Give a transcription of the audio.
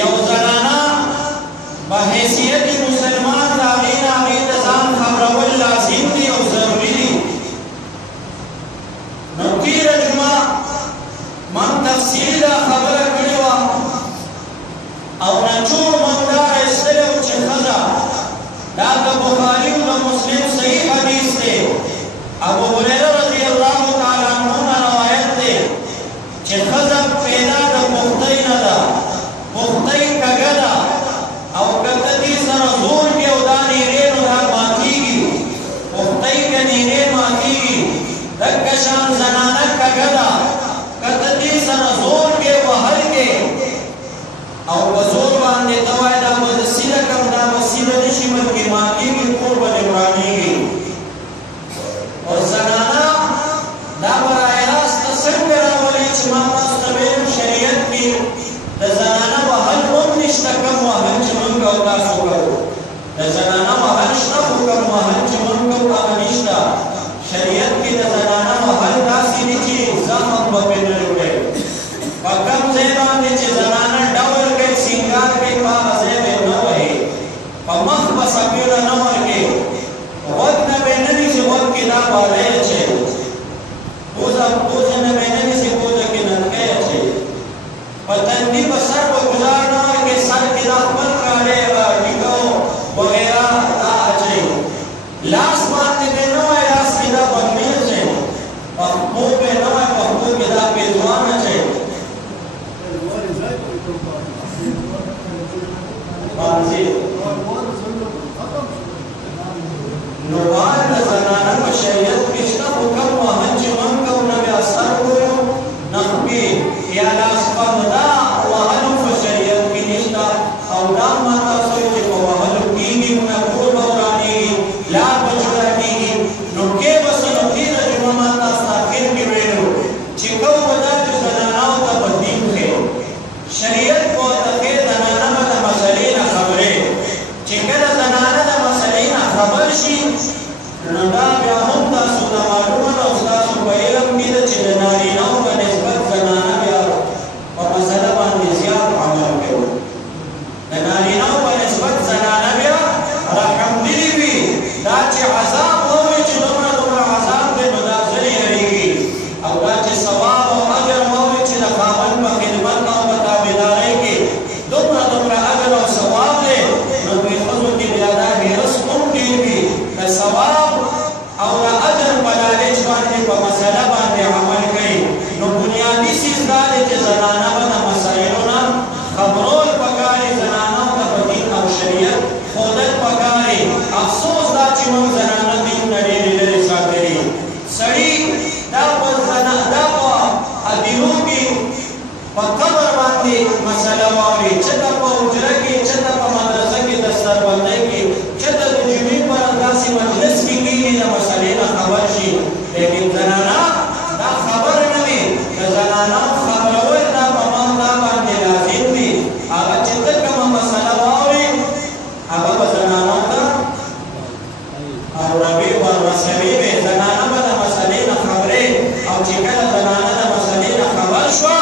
یو زنانه په حیثیت مسلمان د هغې نه هغې ته ځان خبرول لازم دي او ضروري دي. نو تېره جمعه من تفصیلي دا خبره کړې وه او نچور من دا ایستلی و چې ښځه دا د بخاري او د مسلم صحیح حدیث دی. ابو هریره رضی الله تعالی عنه نه روایت دی چې ښځه پیدا د پختۍ نه ده، پختۍ کږه ده او که ته دې سره زور کړې او دا نیرې نو دا ماتېږي، پختۍ که نیرې ماتېږي. دکه شان زنانه کږه ده، که ته دې سره زور کړې وهل کې او په زور باندې ته وایې دا به زه سیده کړم دا به سیده نه شي بلکې ماتېږي، کور به دې ورانېږي. او زنانه دا به راراست څنګه راولي چې ما تاسو ته ویل شریعت کې د زنانه وهل هم نشته، کم وهل چې موږ او تاسو کوو. د زنانه وهل شته خو کم وهل چې موږ کوو هغه نشته. شریعت کې د زنانه وهل داسې دي چې زخم به پرې نه جوړوي. په کم ځای باندې چې زنانه ډول کوي سینګار کوي په هغه ځای به یې نه وهي، په مخ به څپېړه نه ورکوي، غوږ نه به یې نه نیسي غوږ کې دا بالی اچوي، پوزه نه به یې نه نیسي پوزه کې نلکۍ اچوي، په تندي به سر به ګزار نه ورکوي، سر کې دا خپل کالی ټیکه وغیره دا اچوي. لاس باندې به یې نه وایي لاس کې دا بنګړي اچوي، پښتو به یې نه وایي پښتو کې دا پیزوان اچوي. نو وال د زنانه په شریعت کې شته خو کم وهل چې موږ کوو نه بیا سر وویو نه خپې یا لاس پنو دا وهلو په شریعت کې نشته. او دا ما تاسو ویل چې په وهلو کېږي نه کور به ورانېږي، لار به جوړه کېږي. نو کې به څه نو تېره جمعه ما تاسو ته اخر کې ویلو چې کوم به دا چې زنانهو ته به دین ښیي، شریعت به ورته ښیي، زنانه به د مسلې نه خبرې. چې کله زنانه د مسلې نه خبر شي نو دا بیا هم تاسو ته معلومه ده او ستاسو په علم کې ده چې د نارینهو په نسبت زنانه بیا په مسله باندې زیات عمل کوي. د نارینهو په نسبت زنانه بیا راحمدلې وي. دا چې عذاب ووي چې دومره دومره عذاب دی نو دا ځنې یېرېږي. او دا چې ثواب او اجر ووي چې د خاوند په خدمت او په تابعدارۍ کې دومره دومره اجر او ثواب دی نو دوی ښځو کې بیا دا حرص هم ډېر وي د ثواب او د اجر په لالچ باندې په مسله باندې عمل کوي. نو بنیادي څیز دا دی چې زنانه به د مسایلو نه خبرول پکار دي، زنانو ته په دین او شریعت ښودل پکار دي. افسوس دا چې موږ زنانه دین نه ډېرې لرې ساتلي. سړي دا په ادیرو کې په قبر باندې مسله واوري، چېرته په حجره کې، چېرته په مدرسه کې دستربندۍ کې، چېرته د جمعې پر داسې مجلس کې کېږي د مسلې نه خبر شي. لیکن زنانه دا خبر نه وي. د زنانو خبرول دا په ما دا باندې لازم وي. هغه چې ته کومه مسله واوري هغه به زنانو ته اوروي ورسوي وي. زنانه به د مسلې نه خبرې او چې کله زنانه د مسلې نه خبر شوه